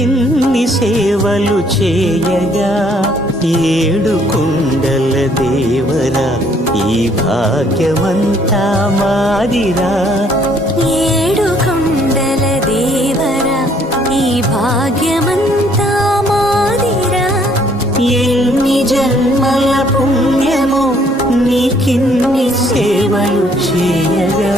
నీకిన్ని సేవలు చేయగా ఏడు కొండల దేవరా ఈ భాగ్యమంతా మాదిరా. ఏడు కొండల దేవరా ఈ భాగ్యమంతా మాదిరా. ఎన్ని జన్మల పుణ్యమో నీకిన్ని సేవలు చేయగా.